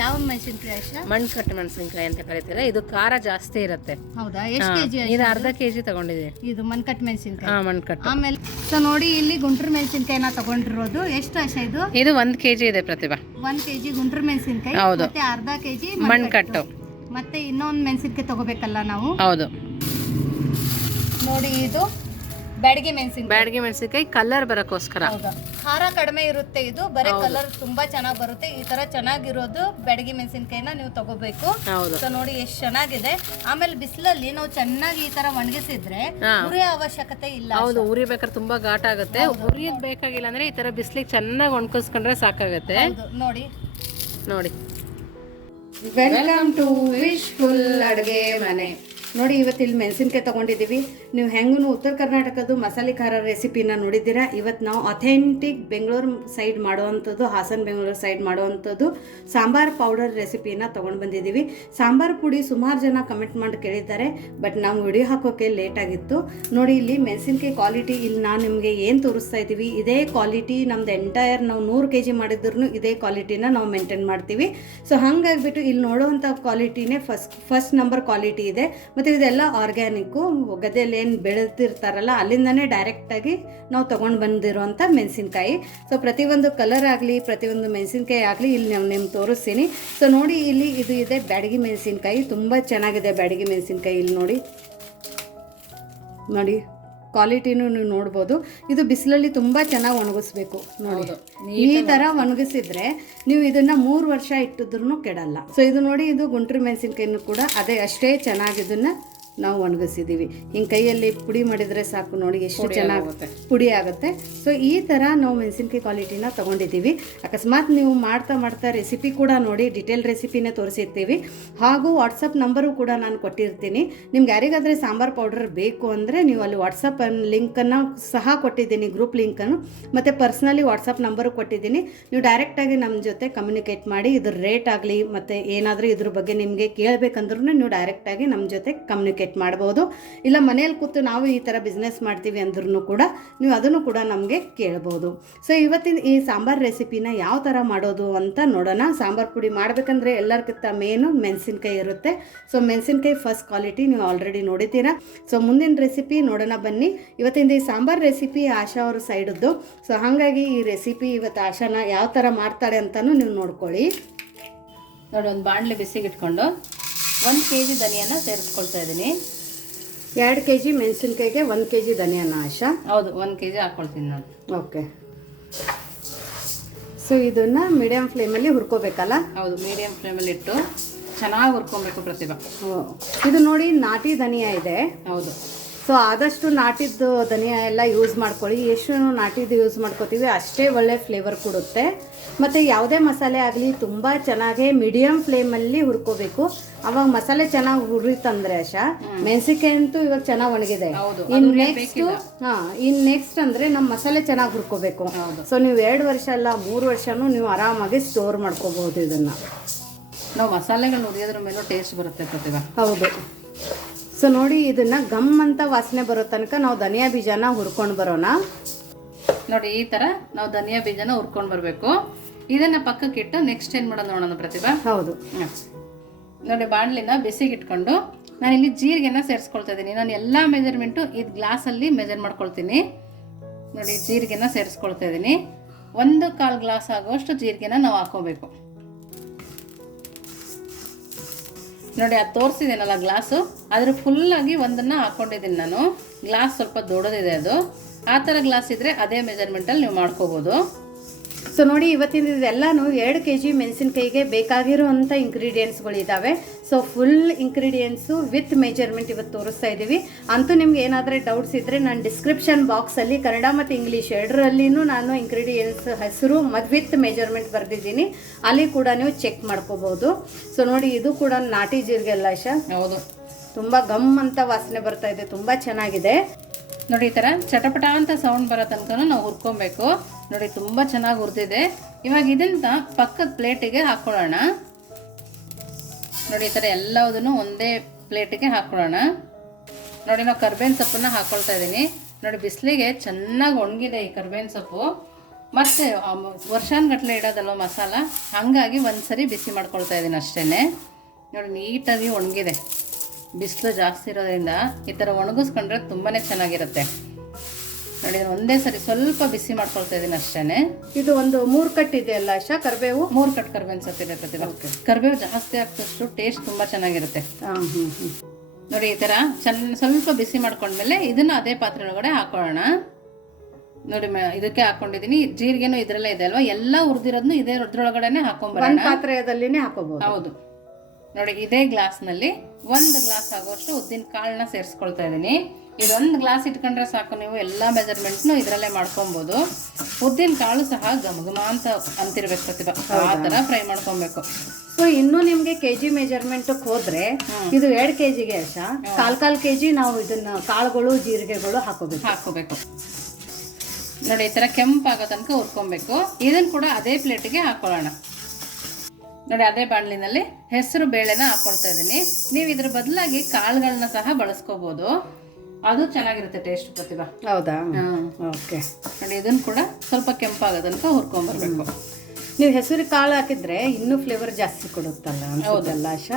ಯಾವ ಮೆಣಸಿನಕಾಯಿ ಅಷ್ಟ? ಮಣ್ಣು ಕಟ್ಟು ಮೆಣಸಿನಕಾಯಿ ಅಂತ ಕರೀತಾರೆ? ಇದು ಖಾರ ಜಾಸ್ತಿ ಇರುತ್ತೆ. ಹೌದಾ? ಎಷ್ಟು ಕೆಜಿ ಇದು ಅರ್ಧ ಕೆಜಿ ತಗೊಂಡಿದೆ. ಇದು ಮನ್ಕಟ್ ಮೆಣಸಿನಕಾಯಿ. ಹಾ ಮಣ್ಣು ಕಟ್ಟು ಆಮೇಲೆ ಸೊ ನೋಡಿ ಇಲ್ಲಿ ಗುಂಟೂರು ಮೆಣಸಿನಕಾಯಿನ ತಗೊಂಡಿರೋದು. ಎಷ್ಟು ಆಶೆ ಇದು? ಇದು ಒಂದ್ ಕೆಜಿ ಇದೆ ಪ್ರತಿಭಾ. ಒಂದ್ ಕೆಜಿ ಗುಂಟೂರು ಮೆಣಸಿನಕಾಯಿ ಹೌದು. ಮತ್ತೆ ಅರ್ಧ ಕೆಜಿ ಮಣ್ಣು ಕಟ್ಟು ಮತ್ತೆ ಇನ್ನೊಂದು ಮೆಣಸಿನಕಾಯಿ ತಗೋಬೇಕಲ್ಲ ನಾವು? ಹೌದು. ನೋಡಿ ಇದು. ಬ್ಯಾಡಗಿ ಮೆಣಸಿನ ಬ್ಯಾಡಗಿ ಮೆಣಸಿನಕಾಯಿ ಕಲರ್ ಬರೋಕ್ಕೋಸ್ಕರ. ಹೌದಾ. ಖಾರ ಕಡಿಮೆ ಇರುತ್ತೆ ಇದು. ಬರೀ ಕಲರ್ ತುಂಬಾ ಚೆನ್ನಾಗಿ ಬರುತ್ತೆ. ಈ ತರ ಚೆನ್ನಾಗಿರೋದು ಬ್ಯಾಡಗಿ ಮೆಣಸಿನಕಾಯಿನ ನೀವು ತಗೋಬೇಕು. ಹೌದು. ಸೊ ನೋಡಿ ಎಷ್ಟು ಚೆನ್ನಾಗಿದೆ. ಆಮೇಲೆ ಬಿಸಿಲಲ್ಲಿ ನಾವು ಚೆನ್ನಾಗಿ ಈ ತರ ಒಣಗಿಸಿದ್ರೆ. ಉರಿಯೋ ಅವಶ್ಯಕತೆ ಇಲ್ಲ ಹೌದು ಉರಿಬೇಕಾದ್ರೆ ತುಂಬಾ ಘಾಟ ಆಗುತ್ತೆ. ಉರಿ ಬೇಕಾಗಿಲ್ಲ ಅಂದ್ರೆ ಈ ತರ ಬಿಸ್ಲಿಗೆ ಚೆನ್ನಾಗಿ ಒಣಗಿಸ್ಕೊಂಡ್ರೆ ಸಾಕಾಗುತ್ತೆ. ಹೌದು. ನೋಡಿ. ನೋಡಿ. ವೆಲ್ಕಮ್ ಟು ವಿಶ್ಫುಲ್ ಅಡುಗೆ ಮನೆ. ನೋಡಿ ಇವತ್ತು ಇಲ್ಲಿ ಮೆಣಸಿನ್ಕಾಯಿ ತೊಗೊಂಡಿದ್ದೀವಿ. ನೀವು ಹೆಂಗೂ ಉತ್ತರ ಕರ್ನಾಟಕದ್ದು ಮಸಾಲೆ ಖಾರ ರೆಸಿಪಿನ ನೋಡಿದ್ದೀರಾ? ಇವತ್ತು ನಾವು ಅಥೆಂಟಿಕ್ ಬೆಂಗಳೂರು ಸೈಡ್ ಮಾಡುವಂಥದ್ದು, ಹಾಸನ್ ಬೆಂಗಳೂರು ಸೈಡ್ ಮಾಡುವಂಥದ್ದು ಸಾಂಬಾರು ಪೌಡರ್ ರೆಸಿಪಿನ ತೊಗೊಂಡು ಬಂದಿದ್ದೀವಿ. ಸಾಂಬಾರು ಪುಡಿ ಸುಮಾರು ಜನ ಕಮೆಂಟ್ ಮಾಡಿ ಕೇಳಿದ್ದಾರೆ ಬಟ್ ನಾವು ವಿಡಿಯೋ ಹಾಕೋಕ್ಕೆ ಲೇಟ್ ಆಗಿತ್ತು. ನೋಡಿ, ಇಲ್ಲಿ ಮೆಣಸಿನ್ಕಾಯಿ ಕ್ವಾಲಿಟಿ ಇಲ್ಲಿ ನಾನು ನಿಮಗೆ ಏನು ತೋರಿಸ್ತಾ ಇದ್ದೀವಿ? ಇದೇ ಕ್ವಾಲಿಟಿ ನಮ್ದು ಎಂಟೈರ್ ನಾವು ನೂರು ಕೆ ಜಿ ಮಾಡಿದ್ರು ಇದೇ ಕ್ವಾಲಿಟಿನ ನಾವು ಮೇಂಟೈನ್ ಮಾಡ್ತೀವಿ. ಸೊ ಹಾಗಾಗಿಬಿಟ್ಟು ಇಲ್ಲಿ ನೋಡುವಂಥ ಕ್ವಾಲಿಟಿನೇ ಫಸ್ಟ್ ಫಸ್ಟ್ ನಂಬರ್ ಕ್ವಾಲಿಟಿ ಇದೆ. ಮತ್ತು ಇದೆಲ್ಲ ಆರ್ಗ್ಯಾನಿಕ್ಕು ಗದ್ದೆಯಲ್ಲಿ ಏನು ಬೆಳೆದಿರ್ತಾರಲ್ಲ, ಅಲ್ಲಿಂದನೇ ಡೈರೆಕ್ಟಾಗಿ ನಾವು ತೊಗೊಂಡು ಬಂದಿರುವಂಥ ಮೆಣಸಿನ್ಕಾಯಿ. ಸೊ ಪ್ರತಿಯೊಂದು ಕಲರ್ ಆಗಲಿ, ಪ್ರತಿಯೊಂದು ಮೆಣಸಿನ್ಕಾಯಿ ಆಗಲಿ ಇಲ್ಲಿ ನಾವು ನಿಮ್ಗೆ ತೋರಿಸ್ತೀನಿ. ಸೊ ನೋಡಿ ಇಲ್ಲಿ ಇದು ಇದೆ ಬ್ಯಾಡಗಿ ಮೆಣಸಿನ್ಕಾಯಿ. ತುಂಬ ಚೆನ್ನಾಗಿದೆ ಬ್ಯಾಡಗಿ ಮೆಣಸಿನ್ಕಾಯಿ ಇಲ್ಲಿ ನೋಡಿ. ನೋಡಿ. ಕ್ವಾಲಿಟಿನೂ ನೀವು ನೋಡ್ಬೋದು. ಇದು ಬಿಸಿಲಲ್ಲಿ ತುಂಬ ಚೆನ್ನಾಗಿ ಒಣಗಿಸ್ಬೇಕು ನೋಡಿ. ಈ ಥರ ಒಣಗಿಸಿದ್ರೆ ನೀವು ಇದನ್ನ ಮೂರು ವರ್ಷ ಇಟ್ಟಿದ್ರು ಕೆಡಲ್ಲ. ಸೊ ಇದು ನೋಡಿ ಇದು ಗುಂಟ್ರಿ ಮೆಣಸಿನ್ಕಾಯಿನೂ ಕೂಡ ಅದೇ ಅಷ್ಟೇ ಚೆನ್ನಾಗಿ ಇದನ್ನ ನಾವು ಒಣಗಿಸಿದ್ದೀವಿ ಹಿಂಗೆ ಕೈಯಲ್ಲಿ ಪುಡಿ ಮಾಡಿದರೆ ಸಾಕು ನೋಡಿ ಎಷ್ಟು ಚೆನ್ನಾಗಿ ಪುಡಿ ಆಗುತ್ತೆ. ಸೊ ಈ ಥರ ನಾವು ಮೆಣಸಿನ್ಕಾಯಿ ಕ್ವಾಲಿಟಿನ ತೊಗೊಂಡಿದ್ದೀವಿ ಅಕಸ್ಮಾತ್ ನೀವು ಮಾಡ್ತಾ ಮಾಡ್ತಾ ರೆಸಿಪಿ ಕೂಡ ನೋಡಿ ಡಿಟೇಲ್ ರೆಸಿಪಿನೇ ತೋರಿಸಿರ್ತೀವಿ. ಹಾಗೂ ವಾಟ್ಸಪ್ ನಂಬರು ಕೂಡ ನಾನು ಕೊಟ್ಟಿರ್ತೀನಿ. ನಿಮ್ಗೆ ಯಾರಿಗಾದರೆ ಸಾಂಬಾರು ಪೌಡರ್ ಬೇಕು ಅಂದರೆ ನೀವು ಅಲ್ಲಿ ವಾಟ್ಸಪ್ ಲಿಂಕನ್ನು ಸಹ ಕೊಟ್ಟಿದ್ದೀನಿ ಗ್ರೂಪ್ ಲಿಂಕನ್ನು ಮತ್ತು ಪರ್ಸ್ನಲಿ ವಾಟ್ಸಪ್ ನಂಬರು ಕೊಟ್ಟಿದ್ದೀನಿ. ನೀವು ಡೈರೆಕ್ಟಾಗಿ ನಮ್ಮ ಜೊತೆ ಕಮ್ಯುನಿಕೇಟ್ ಮಾಡಿ ಇದ್ರ ರೇಟ್ ಆಗಲಿ ಮತ್ತು ಏನಾದರೂ ಇದ್ರ ಬಗ್ಗೆ ನಿಮಗೆ ಕೇಳಬೇಕಂದ್ರೂ ನೀವು ಡೈರೆಕ್ಟಾಗಿ ನಮ್ಮ ಜೊತೆ ಕಮ್ಯುನಿಕೇಟ್ ಮಾಡ್ಬೋದು. ಇಲ್ಲ ಮನೇಲಿ ಕೂತು ನಾವು ಈ ಥರ ಬಿಸ್ನೆಸ್ ಮಾಡ್ತೀವಿ ಅಂದ್ರೂ ಕೂಡ ನೀವು ಅದನ್ನು ಕೂಡ ನಮಗೆ ಕೇಳ್ಬೋದು. ಸೊ ಇವತ್ತಿನ ಈ ಸಾಂಬಾರ್ ರೆಸಿಪಿನ ಯಾವ ಥರ ಮಾಡೋದು ಅಂತ ನೋಡೋಣ. ಸಾಂಬಾರ್ ಪುಡಿ ಮಾಡಬೇಕಂದ್ರೆ ಎಲ್ಲರಿಗಿಂತ ಮೇನು ಮೆಣಸಿನ್ಕಾಯಿ ಇರುತ್ತೆ. ಸೊ ಮೆಣಸಿನ್ಕಾಯಿ ಫಸ್ಟ್ ಕ್ವಾಲಿಟಿ ನೀವು ಆಲ್ರೆಡಿ ನೋಡಿದ್ದೀರಾ. ಸೊ ಮುಂದಿನ ರೆಸಿಪಿ ನೋಡೋಣ ಬನ್ನಿ. ಇವತ್ತಿನ ಈ ಸಾಂಬಾರ್ ರೆಸಿಪಿ ಆಶಾ ಅವ್ರ ಸೈಡದ್ದು ಸೊ ಹಾಗಾಗಿ ಈ ರೆಸಿಪಿ ಇವತ್ತು ಆಶಾನ ಯಾವ ಥರ ಮಾಡ್ತಾರೆ ಅಂತಲೂ ನೀವು ನೋಡ್ಕೊಳ್ಳಿ. ನೋಡಿ, ಒಂದು ಬಾಣಲೆ ಬಿಸಿಗೆ ಇಟ್ಕೊಂಡು ಒಂದು ಕೆ ಜಿ ಧನಿಯನ್ನ ಸೇರಿಸ್ಕೊಳ್ತಾ ಇದ್ದೀನಿ. ಎರಡು ಕೆ ಜಿ ಮೆಣಸಿನ್ಕಾಯಿಗೆ ಒಂದು ಕೆ ಜಿ ಧನಿಯಾನ ಆಶಾ. ಹೌದು ಒಂದು ಕೆ ಜಿ ಹಾಕ್ಕೊಳ್ತೀನಿ ನಾನು. ಓಕೆ. ಸೊ ಇದನ್ನು ಮೀಡಿಯಮ್ ಫ್ಲೇಮಲ್ಲಿ ಹುರ್ಕೋಬೇಕಲ್ಲ? ಹೌದು ಮೀಡಿಯಂ ಫ್ಲೇಮಲ್ಲಿ ಇಟ್ಟು ಚೆನ್ನಾಗಿ ಹುರ್ಕೊಬೇಕು ಪ್ರತಿಭಾ. ಇದು ನೋಡಿ ನಾಟಿ ಧನಿಯಾ ಇದೆ. ಹೌದು. ಸೊ ಆದಷ್ಟು ನಾಟಿದ್ದು ಧನಿಯಾ ಎಲ್ಲ ಯೂಸ್ ಮಾಡ್ಕೊಳ್ಳಿ. ಎಷ್ಟು ನಾಟಿದ್ದು ಯೂಸ್ ಮಾಡ್ಕೋತೀವಿ ಅಷ್ಟೇ ಒಳ್ಳೆ ಫ್ಲೇವರ್ ಕೊಡುತ್ತೆ. ಮತ್ತು ಯಾವುದೇ ಮಸಾಲೆ ಆಗಲಿ ತುಂಬ ಚೆನ್ನಾಗಿ ಮೀಡಿಯಮ್ ಫ್ಲೇಮಲ್ಲಿ ಹುರ್ಕೋಬೇಕು. ಅವಾಗ ಮಸಾಲೆ ಚೆನ್ನಾಗಿ ಹುರಿತಂದ್ರೆ ಆಶಾ ಮೆಣಸಿಕೆ ಅಂತೂ ಇವಾಗ ಚೆನ್ನಾಗಿ ಒಣಗಿದೆ. ಇನ್ ನೆಕ್ಸ್ಟ್ ಹಾ ಇನ್ ನೆಕ್ಸ್ಟ್ ಅಂದ್ರೆ ನಮ್ಮ ಮಸಾಲೆ ಚೆನ್ನಾಗಿ ಹುರ್ಕೋಬೇಕು. ಸೊ ನೀವು ಎರಡು ವರ್ಷ ಅಲ್ಲ ಮೂರು ವರ್ಷನೂ ನೀವು ಆರಾಮಾಗಿ ಸ್ಟೋರ್ ಮಾಡ್ಕೋಬಹುದು ಇದನ್ನ. ನಾವು ಮಸಾಲೆಗಳು ಹುರಿಯೋದ್ರ ಮೇಲೂ ಟೇಸ್ಟ್ ಬರುತ್ತೆ ಪ್ರತಿಭಾ. ಹೌದು. ಸೊ ನೋಡಿ ಇದನ್ನ ಗಮ್ ಅಂತ ವಾಸನೆ ಬರೋ ತನಕ ನಾವು ಧನಿಯಾ ಬೀಜನ ಹುರ್ಕೊಂಡು ಬರೋಣ. ನೋಡಿ ಈ ಥರ ನಾವು ಧನಿಯಾ ಬೀಜನ ಹುರ್ಕೊಂಡು ಬರಬೇಕು. ಇದನ್ನ ಪಕ್ಕಕ್ಕೆ ಇಟ್ಟು ನೆಕ್ಸ್ಟ್ ಏನು ಮಾಡೋದು ನೋಡೋಣ ಪ್ರತಿಭಾ. ಹೌದು. ನೋಡಿ ಬಾಣಲಿನ ಬಿಸಿಗೆ ಇಟ್ಕೊಂಡು ನಾನು ಇಲ್ಲಿ ಜೀರಿಗೆನ ಸೇರಿಸ್ಕೊಳ್ತಾ ಇದ್ದೀನಿ ನಾನು ಎಲ್ಲ ಮೆಜರ್ಮೆಂಟು ಇದು ಗ್ಲಾಸಲ್ಲಿ ಮೆಜರ್ ಮಾಡ್ಕೊಳ್ತೀನಿ. ನೋಡಿ ಜೀರಿಗೆನ ಸೇರಿಸ್ಕೊಳ್ತಾ ಇದ್ದೀನಿ ಒಂದು ಕಾಲು ಗ್ಲಾಸ್ ಆಗುವಷ್ಟು ಜೀರಿಗೆನ ನಾವು ಹಾಕೋಬೇಕು. ನೋಡಿ ಅದು ತೋರಿಸಿದ್ದೀನಲ್ಲ ಗ್ಲಾಸು ಅದ್ರ ಫುಲ್ಲಾಗಿ ಒಂದನ್ನು ಹಾಕ್ಕೊಂಡಿದ್ದೀನಿ ನಾನು. ಗ್ಲಾಸ್ ಸ್ವಲ್ಪ ದೊಡ್ಡದಿದೆ ಅದು. ಆ ಥರ ಗ್ಲಾಸ್ ಇದ್ದರೆ ಅದೇ ಮೆಜರ್ಮೆಂಟಲ್ಲಿ ನೀವು ಮಾಡ್ಕೋಬೋದು. ಸೊ ನೋಡಿ ಇವತ್ತಿನ ಇದೆಲ್ಲಾನು ಎರಡು ಕೆ ಜಿ ಮೆಣಸಿನ್ಕಾಯಿಗೆ ಬೇಕಾಗಿರುವಂಥ ಇಂಗ್ರೀಡಿಯೆಂಟ್ಸ್ಗಳಿದ್ದಾವೆ so full ingredients with measurement ಇವತ್ತು ತೋರಿಸ್ತಾ ಇದ್ದೀವಿ ಅಂತೂ ನಿಮ್ಗೆ ಏನಾದರೂ ಡೌಟ್ಸ್ ಇದ್ದರೆ ನಾನು ಡಿಸ್ಕ್ರಿಪ್ಷನ್ ಬಾಕ್ಸಲ್ಲಿ ಕನ್ನಡ ಮತ್ತು ಇಂಗ್ಲೀಷ್ ಎರಡರಲ್ಲಿನೂ ನಾನು ಇಂಗ್ರೀಡಿಯೆಂಟ್ಸ್ ಹೆಸರು ಮತ್ತು ವಿತ್ ಮೆಜರ್ಮೆಂಟ್ ಬರೆದಿದ್ದೀನಿ. ಅಲ್ಲಿ ಕೂಡ ನೀವು ಚೆಕ್ ಮಾಡ್ಕೋಬೋದು. ಸೊ ನೋಡಿ ಇದು ಕೂಡ ನಾಟಿ ಜೀರಿಗೆ ಅಲ್ಲ ಹೌದು. ತುಂಬ ಗಮ್ ಅಂತ ವಾಸನೆ ಬರ್ತಾ ಇದೆ. ತುಂಬ ಚೆನ್ನಾಗಿದೆ. ನೋಡಿ, ಈ ಥರ ಚಟಪಟ ಅಂತ ಸೌಂಡ್ ಬರೋ ತನಕ ನಾವು ಹುರ್ಕೊಬೇಕು. ನೋಡಿ, ತುಂಬ ಚೆನ್ನಾಗಿ ಹುರಿದಿದೆ. ಇವಾಗ ಇದನ್ನ ಪಕ್ಕದ ಪ್ಲೇಟಿಗೆ ಹಾಕ್ಕೊಳ್ಳೋಣ ನೋಡಿ, ಈ ಥರ ಎಲ್ಲದನ್ನು ಒಂದೇ ಪ್ಲೇಟಿಗೆ ಹಾಕ್ಕೊಳ್ಳೋಣ ನೋಡಿ, ನಾವು ಕರ್ಬೇವಿನ ಸೊಪ್ಪನ್ನು ಹಾಕ್ಕೊಳ್ತಾ ಇದ್ದೀನಿ ನೋಡಿ, ಬಿಸಿಲಿಗೆ ಚೆನ್ನಾಗಿ ಒಣಗಿದೆ ಈ ಕರ್ಬೇವಿನ ಸೊಪ್ಪು. ಮತ್ತೆ ವರ್ಷಾನ್ಗಟ್ಲೆ ಇಡೋದಲ್ವ ಮಸಾಲ? ಹಾಗಾಗಿ ಒಂದ್ಸರಿ ಬಿಸಿ ಮಾಡ್ಕೊಳ್ತಾ ಇದ್ದೀನಿ ಅಷ್ಟೇ ನೋಡಿ, ನೀಟಾಗಿ ಒಣಗಿದೆ. ಬಿಸಿಲು ಜಾಸ್ತಿ ಇರೋದ್ರಿಂದ ಈ ಥರ ಒಣಗಿಸ್ಕೊಂಡ್ರೆ ತುಂಬಾ ಚೆನ್ನಾಗಿರುತ್ತೆ. ನೋಡಿ ಒಂದೇ ಸರಿ ಸ್ವಲ್ಪ ಬಿಸಿ ಮಾಡ್ಕೊಳ್ತಾ ಇದ್ದೀನಿ ಅಷ್ಟೇ ಇದು ಒಂದು ಮೂರು ಕಟ್ ಇದೆ ಅಲ್ಲ ಆಶಾ? ಕರಿಬೇವು? ಮೂರು ಕಟ್ ಕರ್ಬೇವಿನ ಸೊಪ್ಪಿದೆ ಪ್ರತಿಭಾ ಕರಿಬೇವು ಜಾಸ್ತಿ ಆಗ್ತಷ್ಟು ಟೇಸ್ಟ್ ತುಂಬಾ ಚೆನ್ನಾಗಿರುತ್ತೆ. ನೋಡಿ ಈ ತರ ಚೆನ್ನ ಸ್ವಲ್ಪ ಬಿಸಿ ಮಾಡ್ಕೊಂಡ್ಮೇಲೆ ಇದನ್ನ ಅದೇ ಪಾತ್ರೆ ಒಳಗಡೆ ಹಾಕೊಳ್ಳೋಣ. ನೋಡಿ ಇದಕ್ಕೆ ಹಾಕೊಂಡಿದ್ದೀನಿ ಜೀರಿಗೆನೂ ಇದ್ರಲ್ಲೇ ಇದೆ ಅಲ್ವಾ? ಎಲ್ಲ ಹುರಿದಿರೋದನ್ನು ಇದೇ ಇದ್ರೊಳಗಡೆನೆ ಹಾಕೊಂಡ್ಬರೋಣ ಪಾತ್ರೆಯದಲ್ಲಿನೇ ಹಾಕೋಬಹುದು ಹೌದು. ನೋಡಿ ಇದೇ ಗ್ಲಾಸ್ನಲ್ಲಿ ಒಂದು ಗ್ಲಾಸ್ ಆಗೋಷ್ಟು ಉದ್ದಿನ ಕಾಳನ್ನ ಸೇರಿಸ್ಕೊಳ್ತಾ ಇದ್ದೀನಿ. ಇದೊಂದು ಗ್ಲಾಸ್ ಇಟ್ಕೊಂಡ್ರೆ ಸಾಕು ನೀವು ಎಲ್ಲ ಮೆಜರ್ಮೆಂಟ್ನು ಇದರಲ್ಲೇ ಮಾಡ್ಕೊಬೋದು. ಉದ್ದಿನ ಕಾಳು ಸಹ ಘಮ ಘಮ ಅಂತ ಅಂತಿರ್ಬೇಕು ಪ್ರತಿಭಾ. ಆ ಥರ ಫ್ರೈ ಮಾಡ್ಕೊಬೇಕು. ಸೊ ಇನ್ನು ನಿಮ್ಗೆ ಕೆಜಿ ಮೆಜರ್ಮೆಂಟ್ಗೆ ಹೋದ್ರೆ ಇದು ಎರಡು ಕೆಜಿಗೆ ಅಷ್ಟ ಕಾಲ್ ಕಾಲ್ ಕೆಜಿ ನಾವು ಇದನ್ನ ಕಾಳುಗಳು ಜೀರಿಗೆಗಳು ಹಾಕೋಬೇಕು. ಹಾಕೋಬೇಕು. ನೋಡಿ ಈ ತರ ಕೆಂಪಾಗೋ ತನಕ ಹುರ್ಕೊಬೇಕು. ಇದನ್ನ ಕೂಡ ಅದೇ ಪ್ಲೇಟಿಗೆ ಹಾಕೊಳ್ಳೋಣ. ನೋಡಿ ಅದೇ ಬಾಣಲಿನಲ್ಲಿ ಹೆಸರು ಬೇಳೆನ ಹಾಕೊಳ್ತಾ ಇದ್ದೀನಿ. ನೀವು ಇದ್ರ ಬದಲಾಗಿ ಕಾಳುಗಳನ್ನ ಸಹ ಬಳಸ್ಕೋಬಹುದು ಅದು ಚೆನ್ನಾಗಿರುತ್ತೆ ಟೇಸ್ಟ್ ಪ್ರತಿಭಾ. ಹೌದಾ. ಓಕೆ ನೋಡಿ ಇದನ್ನು ಕೂಡ ಸ್ವಲ್ಪ ಕೆಂಪಾಗೋ ತನಕ ಹುರ್ಕೊಂಬರ್ಬೇಕು. ನೀವು ಹೆಸರು ಕಾಳು ಹಾಕಿದ್ರೆ ಇನ್ನೂ ಫ್ಲೇವರ್ ಜಾಸ್ತಿ ಕೊಡುತ್ತಲ್ಲ ಹೌದಲ್ಲ ಆಶಾ?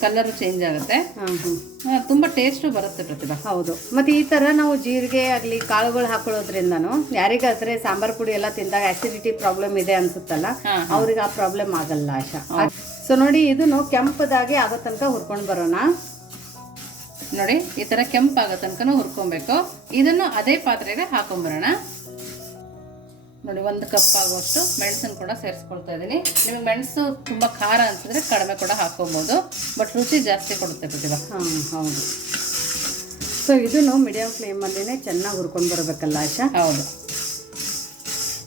ಕಲರ್ ಚೇಂಜ್ ಆಗುತ್ತೆ. ತುಂಬಾ ಟೇಸ್ಟ್ ಆ, ತುಂಬ ಟೇಸ್ಟು ಬರುತ್ತೆ ಪ್ರತಿಭಾ. ಹೌದು. ಮತ್ತೆ ಈ ತರ ನಾವು ಜೀರಿಗೆ ಆಗಲಿ ಕಾಳುಗಳು ಹಾಕೊಳ್ಳೋದ್ರಿಂದನು ಯಾರಿಗಾದ್ರೆ ಸಾಂಬಾರ್ ಪುಡಿ ಎಲ್ಲ ತಿಂದಾಗ ಆಸಿಡಿಟಿ ಪ್ರಾಬ್ಲಮ್ ಇದೆ ಅನ್ಸುತ್ತಲ್ಲ ಅವ್ರಿಗೆ ಆ ಪ್ರಾಬ್ಲಮ್ ಆಗಲ್ಲ ಆಶಾ. ಸೊ ನೋಡಿ ಇದನ್ನು ಕೆಂಪದಾಗಿ ಆಗೋ ತನಕ ಹುರ್ಕೊಂಡು ಬರೋಣ. ನೋಡಿ ಈ ತರ ಕೆಂಪಾಗೋ ತನಕ ಹುರ್ಕೊಬೇಕು. ಇದನ್ನು ಅದೇ ಪಾತ್ರೆಗೆ ಹಾಕೊಂಬರೋಣ ನೋಡಿ ಒಂದು ಕಪ್ ಆಗುವಷ್ಟು ಮೆಣಸನ್ನು ಕೂಡ ಸೇರಿಸ್ಕೊಳ್ತಾ ಇದ್ದೀನಿ. ನಿಮಗೆ ಮೆಣಸು ತುಂಬ ಖಾರ ಅನ್ಸಿದ್ರೆ ಕಡಿಮೆ ಕೂಡ ಹಾಕೋಬೋದು. ಬಟ್ ರುಚಿ ಜಾಸ್ತಿ ಕೊಡುತ್ತೆ ಪ್ರತಿಭಾ ಹಾಂ ಹೌದು. ಸೊ ಇದನ್ನು ಮೀಡಿಯಂ ಫ್ಲೇಮಲ್ಲಿನೇ ಚೆನ್ನಾಗಿ ಹುರ್ಕೊಂಡು ಬರಬೇಕಲ್ಲ ಆಶಾ? ಹೌದು.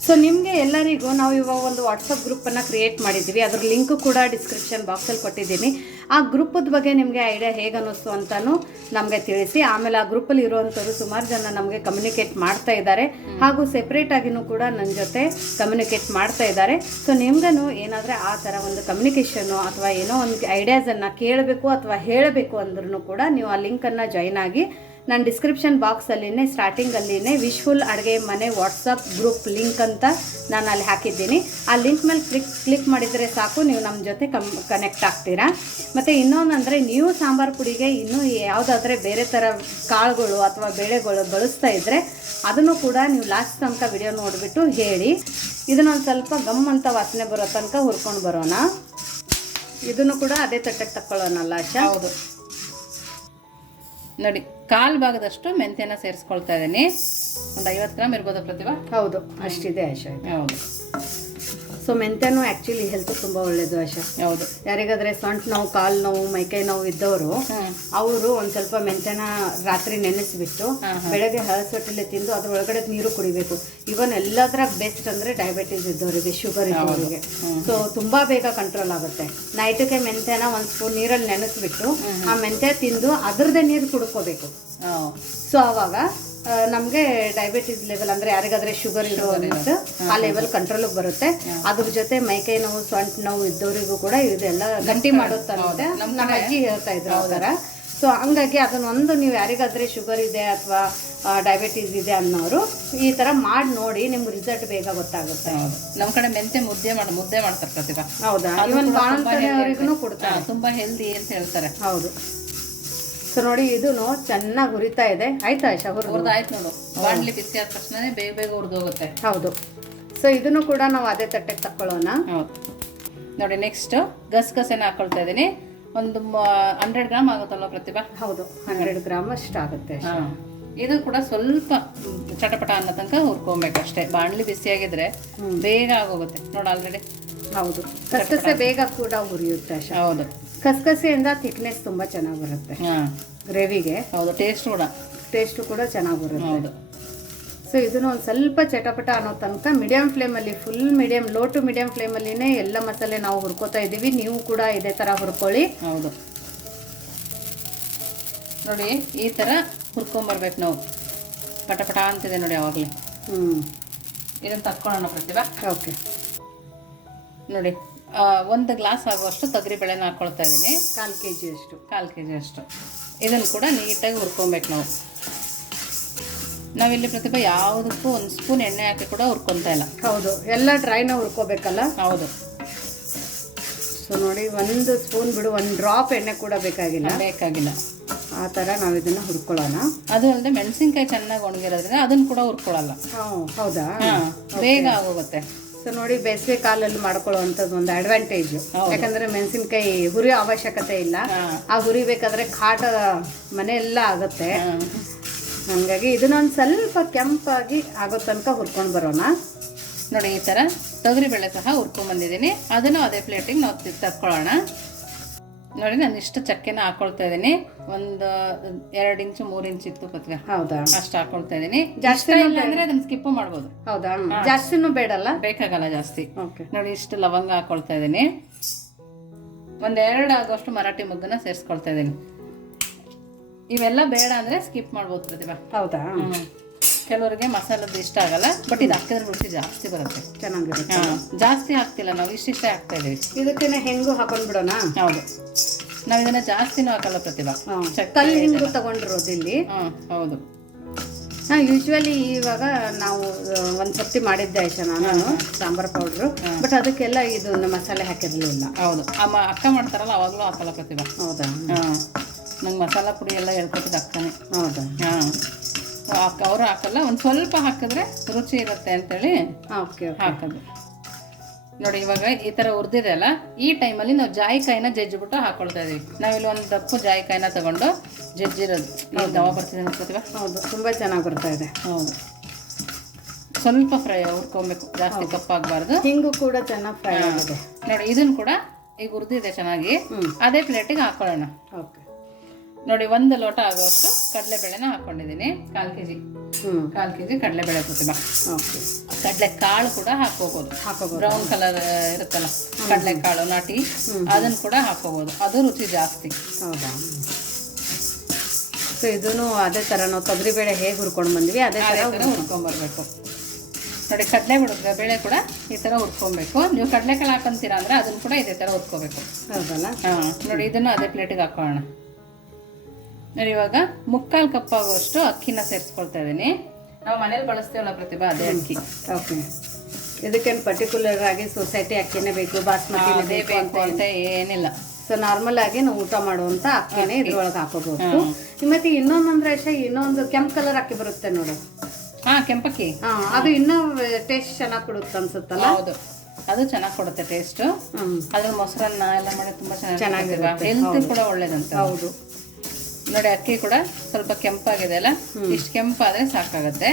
ಸೊ ನಿಮಗೆ ಎಲ್ಲರಿಗೂ ನಾವು ಇವಾಗ ಒಂದು ವಾಟ್ಸಪ್ ಗ್ರೂಪನ್ನು ಕ್ರಿಯೇಟ್ ಮಾಡಿದ್ದೀವಿ. ಅದ್ರ ಲಿಂಕ್ ಕೂಡ ಡಿಸ್ಕ್ರಿಪ್ಷನ್ ಬಾಕ್ಸಲ್ಲಿ ಕೊಟ್ಟಿದ್ದೀನಿ. ಆ ಗ್ರೂಪದ ಬಗ್ಗೆ ನಿಮಗೆ ಐಡಿಯಾ ಹೇಗೆ ಅನ್ನಿಸ್ತು ಅಂತಲೂ ನಮಗೆ ತಿಳಿಸಿ. ಆಮೇಲೆ ಆ ಗ್ರೂಪಲ್ಲಿ ಇರುವಂಥವ್ರು ಸುಮಾರು ಜನ ನಮಗೆ ಕಮ್ಯುನಿಕೇಟ್ ಮಾಡ್ತಾ ಇದ್ದಾರೆ. ಹಾಗೂ ಸೆಪ್ರೇಟ್ ಆಗಿನೂ ಕೂಡ ನನ್ನ ಜೊತೆ ಕಮ್ಯುನಿಕೇಟ್ ಮಾಡ್ತಾ ಇದ್ದಾರೆ. ಸೊ ನಿಮ್ಗೂ ಏನಾದರೆ ಆ ಥರ ಒಂದು ಕಮ್ಯುನಿಕೇಷನ್ನು ಅಥವಾ ಏನೋ ಒಂದು ಐಡಿಯಾಸನ್ನು ಕೇಳಬೇಕು ಅಥವಾ ಹೇಳಬೇಕು ಅಂದ್ರೂ ಕೂಡ ನೀವು ಆ ಲಿಂಕನ್ನು ಜಾಯ್ನ್ ಆಗಿ ನಾನು ಡಿಸ್ಕ್ರಿಪ್ಷನ್ ಬಾಕ್ಸಲ್ಲಿನೇ ಸ್ಟಾರ್ಟಿಂಗಲ್ಲಿನೇ ವಿಶ್ಫುಲ್ ಅಡುಗೆ ಮನೆ ವಾಟ್ಸಪ್ ಗ್ರೂಪ್ ಲಿಂಕ್ ಅಂತ ನಾನು ಅಲ್ಲಿ ಹಾಕಿದ್ದೀನಿ. ಆ ಲಿಂಕ್ ಮೇಲೆ ಕ್ಲಿಕ್ ಕ್ಲಿಕ್ ಮಾಡಿದರೆ ಸಾಕು, ನೀವು ನಮ್ಮ ಜೊತೆ ಕಮ್ ಕನೆಕ್ಟ್ ಆಗ್ತೀರಾ. ಮತ್ತು ಇನ್ನೊಂದಂದರೆ, ನೀವು ಸಾಂಬಾರು ಪುಡಿಗೆ ಇನ್ನೂ ಯಾವುದಾದ್ರೆ ಬೇರೆ ಥರ ಕಾಳುಗಳು ಅಥವಾ ಬೇಳೆಗಳು ಬಳಸ್ತಾ ಇದ್ದರೆ ಅದನ್ನು ಕೂಡ ನೀವು ಲಾಸ್ಟ್ ತನಕ ವಿಡಿಯೋ ನೋಡಿಬಿಟ್ಟು ಹೇಳಿ. ಇದನ್ನೊಂದು ಸ್ವಲ್ಪ ಗಮ್ ಅಂತ ವಾಸನೆ ಬರೋ ತನಕ ಹುರ್ಕೊಂಡು ಬರೋಣ. ಇದನ್ನು ಕೂಡ ಅದೇ ತಟ್ಟೆಗೆ ತಕ್ಕೊಳ್ಳೋಣಲ್ಲ ಆಶಾ? ಹೌದು. ನೋಡಿ. ಕಾಲು ಭಾಗದಷ್ಟು ಮೆಂತ್ಯನ ಸೇರಿಸ್ಕೊಳ್ತಾ ಇದ್ದೀನಿ. ಒಂದು ಐವತ್ತು ಗ್ರಾಮ್ ಇರ್ಬೋದು ಪ್ರತಿಭಾ? ಹೌದು ಅಷ್ಟಿದೆ ಹೌದು. ಸೊ ಮೆಂತ್ಯನೂ ಆ್ಯಕ್ಚುಲಿ ಹೆಲ್ತ್ ತುಂಬ ಒಳ್ಳೇದು ಆಶಾ. ಹೌದು. ಯಾರಿಗಾದ್ರೆ ಸೊಂಟ್ ನೋವು ಕಾಲು ನೋವು ಮೈಕೈ ನೋವು ಇದ್ದವರು ಅವರು ಒಂದು ಸ್ವಲ್ಪ ಮೆಂತ್ಯನ ರಾತ್ರಿ ನೆನೆಸಿಬಿಟ್ಟು ಬೆಳಗ್ಗೆ ಹಳಸೊಟ್ಟಲ್ಲಿ ತಿಂದು ಅದ್ರ ಒಳಗಡೆ ನೀರು ಕುಡಿಬೇಕು. ಇವನ್ ಎಲ್ಲದ್ರಾಗ ಬೆಸ್ಟ್ ಅಂದರೆ ಡಯಾಬಿಟಿಸ್ ಇದ್ದವರಿಗೆ ಶುಗರ್ ಇದ್ದವರಿಗೆ. ಸೊ ತುಂಬ ಬೇಗ ಕಂಟ್ರೋಲ್ ಆಗುತ್ತೆ. ನೈಟಕ್ಕೆ ಮೆಂತ್ಯನ ಒಂದು ಸ್ಪೂನ್ ನೀರಲ್ಲಿ ನೆನೆಸ್ಬಿಟ್ಟು ಆ ಮೆಂತ್ಯ ತಿಂದು ಅದರದೇ ನೀರು ಕುಡ್ಕೋಬೇಕು. ಸೊ ಅವಾಗ ನಮಗೆ ಡಯಾಬಿಟಿಸ್ ಲೆವೆಲ್ ಅಂದ್ರೆ ಯಾರಿಗಾದ್ರೆ ಶುಗರ್ ಇರೋದು ಆ ಲೆವೆಲ್ ಕಂಟ್ರೋಲ್ ಬರುತ್ತೆ. ಅದ್ರ ಜೊತೆ ಮೈಕೈ ನೋವು ಸೊಂಟ ನೋವು ಇದ್ದವರಿಗೂ ಕೂಡ ಇದೆಲ್ಲ ಗಂಟಿ ಮಾಡುತ್ತೆ ನಮ್ಮ ಅಜ್ಜಿ ಹೇಳ್ತಾ ಇದ್ರು ಆ ಥರ. ಸೊ ಹಂಗಾಗಿ ಅದನ್ನೊಂದು ನೀವು ಯಾರಿಗಾದ್ರೆ ಶುಗರ್ ಇದೆ ಅಥವಾ ಡಯಾಬಿಟೀಸ್ ಇದೆ ಅನ್ನೋರು ಈ ಥರ ಮಾಡಿ ನೋಡಿ ನಿಮ್ಗೆ ರಿಸಲ್ಟ್ ಬೇಗ ಗೊತ್ತಾಗುತ್ತೆ. ನಮ್ಮ ಕಡೆ ಮೆಂತೆ ಮುದ್ದೆ ಮಾಡಿ ಮುದ್ದೆ ಮಾಡ್ತಾರೆ ಪ್ರತಿಭಾ. ಹೌದಾ? ಇವನ್ ಕೊಡ್ತಾರೆ. ತುಂಬಾ ಹೆಲ್ದಿ ಅಂತ ಹೇಳ್ತಾರೆ. ಹೌದು. ಸೊ ನೋಡಿ ಇದು ಚೆನ್ನಾಗಿ ಹುರಿತಾ ಇದೆ. ಆಯ್ತಾ ಆಶಾ ಹುರಿದು? ಹುರ್ದು ಆಯ್ತು ನೋಡು. ಬಾಣಲಿ ಬಿಸಿ ಆದ ತಕ್ಷಣ ಬೇಗ ಬೇಗ ಹುರಿದು ಹೋಗುತ್ತೆ ಹೌದು. ಸೊ ಇದನ್ನು ಕೂಡ ನಾವು ಅದೇ ತಟ್ಟೆಗೆ ತಕ್ಕೊಳ್ಳೋಣ. ನೋಡಿ ನೆಕ್ಸ್ಟ್ ಗಸಗಸೆನ ಹಾಕೊಳ್ತಾ ಇದ್ದೀನಿ. ಒಂದು ಹಂಡ್ರೆಡ್ ಗ್ರಾಮ್ ಆಗುತ್ತಲ್ಲ ಪ್ರತಿಭಾ? ಹೌದು ಹಂಡ್ರೆಡ್ ಗ್ರಾಮ್ ಅಷ್ಟು ಆಗುತ್ತೆ ಇದು ಕೂಡ ಸ್ವಲ್ಪ ಚಟಪಟ ಅನ್ನೋ ತನಕ ಹುರ್ಕೊಬೇಕು ಅಷ್ಟೇ. ಬಾಣ್ಲಿ ಬಿಸಿಯಾಗಿದ್ರೆ ಬೇಗ ಆಗೋಗುತ್ತೆ. ನೋಡಿ ಆಲ್ರೆಡಿ ಹೌದು. ಬೇಗ ಕೂಡ ಹುರಿಯುತ್ತೆ ಹೌದು. ಕಸಕಸೆಯಿಂದ ಥಿಕ್ನೆಸ್ ತುಂಬ ಚೆನ್ನಾಗಿ ಬರುತ್ತೆ ಹಾಂ. ಗ್ರೇವಿಗೆ. ಹೌದು ಟೇಸ್ಟ್ ಕೂಡ. ಟೇಸ್ಟು ಕೂಡ ಚೆನ್ನಾಗಿ ಬರುತ್ತೆ ಹೌದು. ಸೊ ಇದನ್ನು ಒಂದು ಸ್ವಲ್ಪ ಚಟಪಟ ಅನ್ನೋ ತನಕ ಮೀಡಿಯಂ ಫ್ಲೇಮಲ್ಲಿ full medium low to medium ಫ್ಲೇಮಲ್ಲಿನೇ ಎಲ್ಲ ಮಸಾಲೆ ನಾವು ಹುರ್ಕೋತಾ ಇದ್ದೀವಿ. ನೀವು ಕೂಡ ಇದೇ ಥರ ಹುರ್ಕೊಳ್ಳಿ. ಹೌದು. ನೋಡಿ ಈ ಥರ ಹುರ್ಕೊಂಬರ್ಬೇಕು ನಾವು. ಪಟಪಟ ಅಂತಿದೆ ನೋಡಿ ಯಾವಾಗಲೇ ಹ್ಞೂ ಇದನ್ನು ತಕ್ಕೊಳ್ಳೋಣ ಪ್ರತಿಭಾ. ಓಕೆ ನೋಡಿ ಒಂದು ಗ್ಲಾಸ್ ಆಗುವಷ್ಟು ತೊಗರಿ ಬೇಳೆನ ಹಾಕ್ಕೊಳ್ತಾ ಇದ್ದೀನಿ ಕಾಲು ಕೆ ಜಿ ಅಷ್ಟು. ಕಾಲು ಕೆ ಜಿ ಅಷ್ಟು. ಇದನ್ನು ಕೂಡ ನೀಟಾಗಿ ಹುರ್ಕೊಬೇಕು ನಾವು. ನಾವಿಲ್ಲಿ ಪ್ರತಿಭಾ ಯಾವುದಕ್ಕೂ ಒಂದು ಸ್ಪೂನ್ ಎಣ್ಣೆ ಹಾಕಿ ಕೂಡ ಹುರ್ಕೊತಾ ಇಲ್ಲ. ಹೌದು. ಎಲ್ಲ ಡ್ರೈನ ಹುರ್ಕೋಬೇಕಲ್ಲ? ಹೌದು. ಸೊ ನೋಡಿ ಒಂದು ಸ್ಪೂನ್ ಬಿಡು ಒಂದು ಡ್ರಾಪ್ ಎಣ್ಣೆ ಕೂಡ ಬೇಕಾಗಿಲ್ಲ. ಬೇಕಾಗಿಲ್ಲ. ಆ ಥರ ನಾವು ಇದನ್ನು ಹುರ್ಕೊಳ್ಳೋಣ. ಅದು ಅಲ್ಲದೆ ಮೆಣಸಿನ್ಕಾಯಿ ಚೆನ್ನಾಗಿ ಒಣಗಿರೋದ್ರಿಂದ ಅದನ್ನು ಕೂಡ ಹುರ್ಕೊಳ್ಳಲ್ಲ. ಹೌದಾ? ಬೇಗ ಆಗೋಗುತ್ತೆ. ಸೊ ನೋಡಿ ಬೇಸಿಗೆ ಕಾಲಲ್ಲಿ ಮಾಡ್ಕೊಳ್ಳುವಂಥದ್ದು ಒಂದು ಅಡ್ವಾಂಟೇಜ್ ಯಾಕಂದ್ರೆ ಮೆಣಸಿನಕಾಯಿ ಹುರಿ ಅವಶ್ಯಕತೆ ಇಲ್ಲ. ಆ ಆ ಹುರಿಬೇಕಾದ್ರೆ ಕಾಟ ಮನೆಯೆಲ್ಲ ಎಲ್ಲ ಆಗುತ್ತೆ. ಹಂಗಾಗಿ ಇದನ್ನೊಂದು ಸ್ವಲ್ಪ ಕೆಂಪಾಗಿ ಆಗೋ ತನಕ ಹುರ್ಕೊಂಡು ಬರೋಣ. ನೋಡಿ ಈ ಥರ ತೊಗರಿಬೇಳೆ ಸಹ ಹುರ್ಕೊಂಬಂದಿದ್ದೀನಿ ಅದನ್ನು ಅದೇ ಪ್ಲೇಟಿಗೆ ನಾವು ತಕ್ಕೊಳ್ಳೋಣ. ನೋಡಿ ನಾನು ಇಷ್ಟು ಚಕ್ಕೆನ ಹಾಕೊಳ್ತಾ ಇದ್ದೀನಿ. ಒಂದು ಎರಡು ಇಂಚು ಮೂರು ಇಂಚು ಇತ್ತು ಪತ್ಗ ಹೌದಾ? ಅಷ್ಟು ಹಾಕೊಳ್ತಾ ಇದ್ದೀನಿ. ಜಾಸ್ತಿ ಅಂದ್ರೆ ಅದನ್ನ ಸ್ಕಿಪ್ ಮಾಡ್ಬೋದು. ಹೌದಾ? ಜಾಸ್ತಿನೂ ಬೇಡಲ್ಲ? ಬೇಕಾಗಲ್ಲ ಜಾಸ್ತಿ. ಓಕೆ. ನೋಡಿ ಇಷ್ಟು ಲವಂಗ ಹಾಕೊಳ್ತಾ ಇದ್ದೀನಿ. ಒಂದೆರಡು ಎರಡು ಆಗೋಷ್ಟು ಮರಾಠಿ ಮುಗ್ಗನ್ನ ಸೇರಿಸ್ಕೊಳ್ತಾ ಇದ್ದೀನಿ. ಇವೆಲ್ಲ ಬೇಡ ಅಂದ್ರೆ ಸ್ಕಿಪ್ ಮಾಡ್ಬೋದು ಪ್ರತಿಭಾ. ಹೌದಾ. ಕೆಲವರಿಗೆ ಮಸಾಲದ್ದು ಇಷ್ಟ ಆಗಲ್ಲ ಬಟ್ ಇದು ಹಾಕಿದ್ರೆ ರುಚಿ ಜಾಸ್ತಿ ಬರುತ್ತೆ. ಚೆನ್ನಾಗಿರುತ್ತೆ. ಹಾ, ಜಾಸ್ತಿ ಹಾಕ್ತಿಲ್ಲ ನಾವು ಇಷ್ಟಿಷ್ಟೇ ಹಾಕ್ತಾ ಇದೀವಿ ಇದಕ್ಕೇನೆ ಹೆಂಗು ಹಾಕೊಂಡ್ ಬಿಡೋಣ? ಹೌದು. ನಾವು ಇದನ್ನ ಜಾಸ್ತಿನೂ ಹಾಕಲ್ಲ ಪ್ರತಿಭಾ. ಕಲ್ಲು ಹಿಂಗು ತಗೊಂಡಿರೋದು ಇಲ್ಲಿ. ಹೌದು. ಹಾ ಯೂಶ್ವಲಿ ಇವಾಗ ನಾವು ಒಂದು ಸರ್ತಿ ಮಾಡಿದ್ದೆ ಆಯ್ತಾ ನಾನು ಸಾಂಬಾರ್ ಪೌಡ್ರು ಬಟ್ ಅದಕ್ಕೆಲ್ಲ ಇದು ಮಸಾಲೆ ಹಾಕಿರ್ಲಿಲ್ಲ. ಹೌದು. ಅಮ್ಮ ಅಕ್ಕ ಮಾಡ್ತಾರಲ್ಲ ಅವಾಗಲೂ ಹಾಕಲ್ಲ ಪ್ರತಿಭಾ. ಹೌದಾ? ಹಾಂ. ನಂಗೆ ಮಸಾಲ ಪುಡಿ ಎಲ್ಲ ಹೇಳ್ಕೊಟ್ಟಿದ್ದು ಅಕ್ಕನೇ. ಹೌದಾ? ಹಾಂ. ಅವರು ಹಾಕಲ್ಲ ಒಂದು ಸ್ವಲ್ಪ ಹಾಕಿದ್ರೆ ರುಚಿ ಇರುತ್ತೆ ಅಂತೇಳಿ ಓಕೆ ಹಾಕೋದು. ನೋಡಿ ಇವಾಗ ಈ ಥರ ಹುರಿದಿದೆ ಅಲ್ಲ ಈ ಟೈಮಲ್ಲಿ ನಾವು ಜಾಯಿಕಾಯಿನ ಜಜ್ಜಿಬಿಟ್ಟು ಹಾಕೊಳ್ತಾ ಇದೀವಿ. ನಾವಿಲ್ಲಿ ಒಂದು ದಪ್ಪು ಜಾಯಿಕಾಯಿನ ತಗೊಂಡು ಜಜ್ಜಿರೋದು. ನಾವು ದವ ಬರ್ತಿದೆ ಅನ್ಕೋತೀವ ಹೌದು ತುಂಬಾ ಚೆನ್ನಾಗಿ ಬರ್ತಾ ಇದೆ. ಹೌದು. ಸ್ವಲ್ಪ ಫ್ರೈ ಹುರ್ಕೊಬೇಕು ಜಾಸ್ತಿ ಕಪ್ಪಾಗಬಾರ್ದು. ಹಿಂಗು ಕೂಡ ಚೆನ್ನಾಗಿ ಫ್ರೈ ಆಗಿದೆ. ನೋಡಿ ಇದನ್ನು ಕೂಡ ಈಗ ಹುರಿದಿದೆ ಚೆನ್ನಾಗಿ. ಅದೇ ಪ್ಲೇಟಿಗೆ ಹಾಕೊಳ್ಳೋಣ. ಓಕೆ ನೋಡಿ ಒಂದು ಲೋಟ ಆಗೋಷ್ಟು ಕಡಲೆಬೇಳೆನ ಹಾಕೊಂಡಿದ್ದೀನಿ. ಕಾಲು ಕೆ ಜಿ ಹ್ಞೂ ಕಾಲು ಕೆ ಜಿ ಕಡಲೆಬೇಳೆ ಪ್ರತಿಭಾ ಓಕೆ. ಕಡಲೆ ಕಾಳು ಕೂಡ ಹಾಕೋಬಹುದು ಹಾಕೋಬಹುದು ಬ್ರೌನ್ ಕಲರ್ ಇರುತ್ತಲ್ಲ ಕಡಲೆ ಕಾಳು ನಾಟಿ. ಅದನ್ನ ಕೂಡ ಹಾಕೋಬಹುದು ಅದು ರುಚಿ ಜಾಸ್ತಿ. ಹೌದಾ? ಸೊ ಇದೂ ಅದೇ ಥರ ನಾವು ತೊಗರಿಬೇಳೆ ಹೇಗೆ ಹುರ್ಕೊಂಡು ಬಂದ್ವಿ ಅದೇ ಥರ ಹುರ್ಕೊಂಬರ್ಬೇಕು ನೋಡಿ ಕಡಲೆ ಹುಡುಗ ಬೇಳೆ ಕೂಡ ಈ ಥರ ಹುರ್ಕೊಬೇಕು. ನೀವು ಕಡಲೆಕಾಳು ಹಾಕೊಂತೀರಾ ಅಂದ್ರೆ ಅದನ್ನು ಕೂಡ ಇದೇ ಥರ ಹುರ್ಕೋಬೇಕು. ಹೌದಲ್ಲ? ಹಾಂ ನೋಡಿ ಇದನ್ನು ಅದೇ ಪ್ಲೇಟಿಗೆ ಹಾಕೋಣ. ನೋಡಿ ಇವಾಗ ಮುಕ್ಕಾಲು ಕಪ್ ಆಗುವಷ್ಟು ಅಕ್ಕಿನ ಸೇರಿಸ್ಕೊಳ್ತಾ ಇದ್ದೀನಿ. ನಾವು ಮನೇಲಿ ಬಳಸ್ತೀವಲ್ಲ ಪ್ರತಿಭಾ ಅದೇ ಅಕ್ಕಿ. ಓಕೆ. ಇದಕ್ಕೇನು ಪರ್ಟಿಕ್ಯುಲರ್ ಆಗಿ ಸೊಸೈಟಿ ಅಕ್ಕಿನೇ ಬೇಕು ಬಾಸ್ಮತಿ ಅದೇ ಬೇಕು ಅಂತ ಏನಿಲ್ಲ. ಸೊ ನಾರ್ಮಲ್ ಆಗಿ ನಾವು ಊಟ ಮಾಡುವಂತ ಅಕ್ಕಿನೇ ಇದ್ರೊಳಗೆ ಹಾಕೋಬಹುದು. ಮತ್ತೆ ಇನ್ನೊಂದಂದ್ರೆ ಅಷ್ಟೇ ಇನ್ನೊಂದು ಕೆಂಪು ಕಲರ್ ಅಕ್ಕಿ ಬರುತ್ತೆ ನೋಡು. ಹಾ ಕೆಂಪಕ್ಕಿ. ಹಾ ಅದು ಇನ್ನೂ ಟೇಸ್ಟ್ ಚೆನ್ನಾಗಿ ಕೊಡುತ್ತೆ ಅನ್ಸುತ್ತಲ್ಲ? ಹೌದು. ಅದು ಚೆನ್ನಾಗಿ ಕೊಡುತ್ತೆ ಟೇಸ್ಟ್ ಅದ್ರ ಮೊಸರನ್ನ ಎಲ್ಲ ಮಾಡಿ ತುಂಬಾ ಚೆನ್ನಾಗಿ. ಹೆಲ್ತ್ ಕೂಡ ಒಳ್ಳೇದಂತ ಹೌದು. ನೋಡಿ ಅಕ್ಕಿ ಕೂಡ ಸ್ವಲ್ಪ ಕೆಂಪಾಗಿದೆ ಅಲ್ಲ? ಇಷ್ಟು ಕೆಂಪಾದರೆ ಸಾಕಾಗುತ್ತೆ.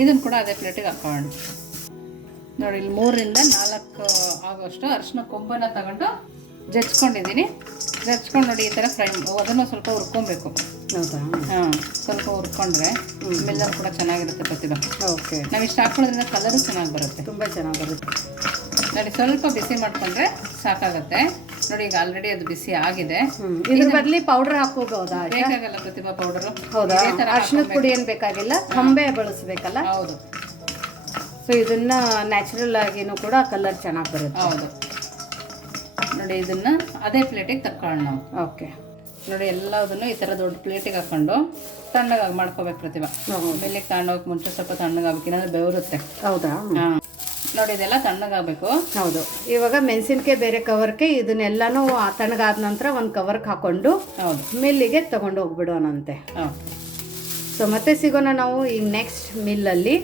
ಇದನ್ನ ಕೂಡ ಅದೇ ಪ್ಲೇಟಿಗೆ ಹಾಕೋಣ. ನೋಡಿ ಇಲ್ಲಿ ಮೂರರಿಂದ ನಾಲ್ಕು ಆಗೋಷ್ಟು ಅರಿಶಿನ ಕೊಂಬನ ತಗೊಂಡು ಜಜ್ಕೊಂಡಿದ್ದೀನಿ. ಜಜ್ಕೊಂಡು ನೋಡಿ ಈ ಥರ ಫ್ರೈ ಅದನ್ನು ಸ್ವಲ್ಪ ಹುರ್ಕೊಬೇಕು. ಹೌದಾ? ಹಾಂ ಸ್ವಲ್ಪ ಹುರ್ಕೊಂಡ್ರೆ ಮಿಲ್ಲರ್ ಕೂಡ ಚೆನ್ನಾಗಿರುತ್ತೆ ಪ್ರತಿಭಾ. ಓಕೆ. ನಾವು ಇಷ್ಟು ಹಾಕೊಳ್ಳೋದ್ರಿಂದ ಕಲರು ಚೆನ್ನಾಗಿ ಬರುತ್ತೆ. ತುಂಬಾ ಚೆನ್ನಾಗಿ ಬರುತ್ತೆ. ನೋಡಿ ಸ್ವಲ್ಪ ಬಿಸಿ ಮಾಡ್ಕೊಂಡ್ರೆ ಸಾಕಾಗತ್ತೆ. ನೋಡಿ ಈಗ ಆಲ್ರೆಡಿ ಅದು ಬಿಸಿ ಆಗಿದೆ. ಇದ್ರ ಬದಲಿ ಪೌಡರ್ ಹಾಕೋಬಹುದಾ ಬೇಕಾಗಲ್ಲ ಪ್ರತಿಭಾ ಪೌಡರ್ ಹೌದಾ? ಅರ್ಶಿನದ ಪುಡಿ ಏನ್ ಬೇಕಾಗಿಲ್ಲ? ಕಂಬೆ ಬಳಸಬೇಕಲ್ಲ? ಹೌದು. ಸೊ ಇದನ್ನ ನ್ಯಾಚುರಲ್ ಆಗಿನೂ ಕೂಡ ಕಲರ್ ಚೆನ್ನಾಗಿ ಬರುತ್ತೆ. ಹೌದು. ನೋಡಿ ಇದನ್ನ ಅದೇ ಪ್ಲೇಟಿಗೆ ತಕ್ಕೊಳ್ಳೋಣ ನಾವು. ಓಕೆ. ನೋಡಿ ಎಲ್ಲದನ್ನು ಈ ಥರ ದೊಡ್ಡ ಪ್ಲೇಟಿಗೆ ಹಾಕೊಂಡು ತಣ್ಣಗಾಗಿ ಮಾಡ್ಕೋಬೇಕು ಪ್ರತಿಭಾ. ಮೇಲೆ ತಗೊಂಡೋಗಕ್ಕೆ ಮುಂಚೆ ಸ್ವಲ್ಪ ತಣ್ಣಗಾಗಬೇಕು ಏನಾದ್ರೆ ಬೆವರುತ್ತೆ. ಹೌದಾ? ಹಾಂ. ನೋಡಿ ಇದೆಲ್ಲ ತಣ್ಣಗಾಗಬೇಕು. ಹೌದು. ಇವಾಗ ಮೆಣಸಿನ್ಕಾಯಿ ಬೇರೆ ಕವರ್ಗೆ ಇದನ್ನೆಲ್ಲಾನು ತಣ್ಣಗಾದ ನಂತರ ಒಂದು ಕವರ್ಗೆ ಹಾಕೊಂಡು ಹೌದು. ಮಿಲ್ಲಿಗೆ ತಗೊಂಡು ಹೋಗ್ಬಿಡೋಣಂತೆ. ಹಾಂ ಸೊ ಮತ್ತೆ ಸಿಗೋಣ ನಾವು ಈಗ ನೆಕ್ಸ್ಟ್ ಮಿಲ್ಲಲ್ಲಿ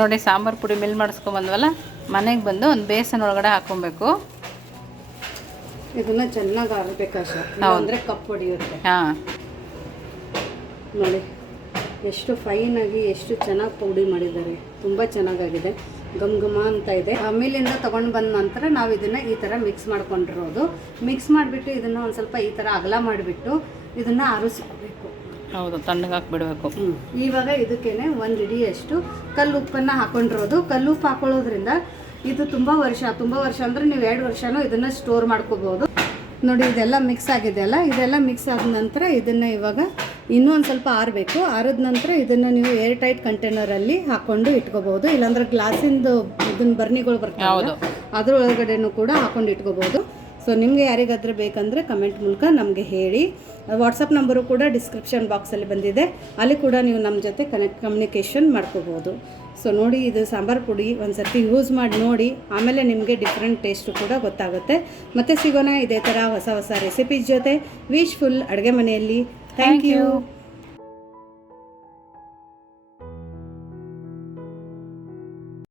ನೋಡಿ ಸಾಂಬಾರು ಪುಡಿ ಮಿಲ್ ಮಾಡಿಸ್ಕೊಂಬಂದ್ವಲ್ಲ ಮನೆಗೆ ಬಂದು ಒಂದು ಬೇಸನ್ ಒಳಗಡೆ ಹಾಕೊಬೇಕು ಇದನ್ನ ಚೆನ್ನಾಗಿ ಆರಬೇಕಾಶ ಅಂದರೆ ಕಪ್ ಹೊಡಿಯುತ್ತೆ. ಹಾಂ. ನೋಡಿ ಎಷ್ಟು ಫೈನಾಗಿ ಎಷ್ಟು ಚೆನ್ನಾಗಿ ಪೌಡಿ ಮಾಡಿದ್ದಾರೆ. ತುಂಬ ಚೆನ್ನಾಗಾಗಿದೆ. ಗಮ್ ಘಮ ಅಂತ ಇದೆ. ಆಮೇಲಿಂದ ತಗೊಂಡ್ ಬಂದ ನಂತರ ನಾವು ಇದನ್ನು ಈ ಥರ ಮಿಕ್ಸ್ ಮಾಡ್ಕೊಂಡಿರೋದು. ಮಿಕ್ಸ್ ಮಾಡಿಬಿಟ್ಟು ಇದನ್ನು ಒಂದು ಸ್ವಲ್ಪ ಈ ಥರ ಅಗಲ ಮಾಡಿಬಿಟ್ಟು ಇದನ್ನು ಆರಿಸ್ಕೋಬೇಕು ಹೌದು ತಣ್ಣಗೆ ಹಾಕ್ಬಿಡ್ಬೇಕು. ಇವಾಗ ಇದಕ್ಕೇನೆ ಒಂದು ಇಡಿಯಷ್ಟು ಕಲ್ಲು ಉಪ್ಪನ್ನು ಹಾಕೊಂಡಿರೋದು. ಕಲ್ಲು ಉಪ್ಪು ಹಾಕೊಳ್ಳೋದ್ರಿಂದ ಇದು ತುಂಬ ವರ್ಷ ತುಂಬ ವರ್ಷ ಅಂದರೆ ನೀವು ಎರಡು ವರ್ಷನೂ ಇದನ್ನು ಸ್ಟೋರ್ ಮಾಡ್ಕೋಬೋದು. ನೋಡಿ ಇದೆಲ್ಲ ಮಿಕ್ಸ್ ಆಗಿದೆ ಅಲ್ಲ? ಇದೆಲ್ಲ ಮಿಕ್ಸ್ ಆದ ನಂತರ ಇದನ್ನು ಇವಾಗ ಇನ್ನೂ ಒಂದು ಸ್ವಲ್ಪ ಆರಬೇಕು. ಆರಿದ ನಂತರ ಇದನ್ನು ನೀವು ಏರ್ ಟೈಟ್ ಕಂಟೈನರಲ್ಲಿ ಹಾಕ್ಕೊಂಡು ಇಟ್ಕೋಬಹುದು ಇಲ್ಲಾಂದ್ರೆ ಗ್ಲಾಸಿಂದು ಇದನ್ನ ಬರ್ನಿಗಳು ಬರ್ತವೆ ಅದ್ರ ಒಳಗಡೆನೂ ಕೂಡ ಹಾಕೊಂಡು ಇಟ್ಕೋಬಹುದು ಸೊ ನಿಮಗೆ ಯಾರಿಗಾದರೂ ಬೇಕಂದರೆ ಕಮೆಂಟ್ ಮೂಲಕ ನಮಗೆ ಹೇಳಿ. ವಾಟ್ಸಪ್ ನಂಬರು ಕೂಡ ಡಿಸ್ಕ್ರಿಪ್ಷನ್ ಬಾಕ್ಸಲ್ಲಿ ಬಂದಿದೆ. ಅಲ್ಲಿ ಕೂಡ ನೀವು ನಮ್ಮ ಜೊತೆ ಕನೆಕ್ಟ್ ಕಮ್ಯುನಿಕೇಷನ್ ಮಾಡ್ಕೋಬೋದು. ಸೊ ನೋಡಿ ಇದು ಸಾಂಬಾರು ಪುಡಿ ಒಂದು ಸರ್ತಿ ಯೂಸ್ ಮಾಡಿ ನೋಡಿ ಆಮೇಲೆ ನಿಮಗೆ ಡಿಫ್ರೆಂಟ್ ಟೇಸ್ಟು ಕೂಡ ಗೊತ್ತಾಗುತ್ತೆ. ಮತ್ತೆ ಸಿಗೋಣ ಇದೇ ಥರ ಹೊಸ ಹೊಸ ರೆಸಿಪೀಸ್ ಜೊತೆ. ವಿಶ್ ಫುಲ್ ಅಡುಗೆ ಮನೆಯಲ್ಲಿ. Thank you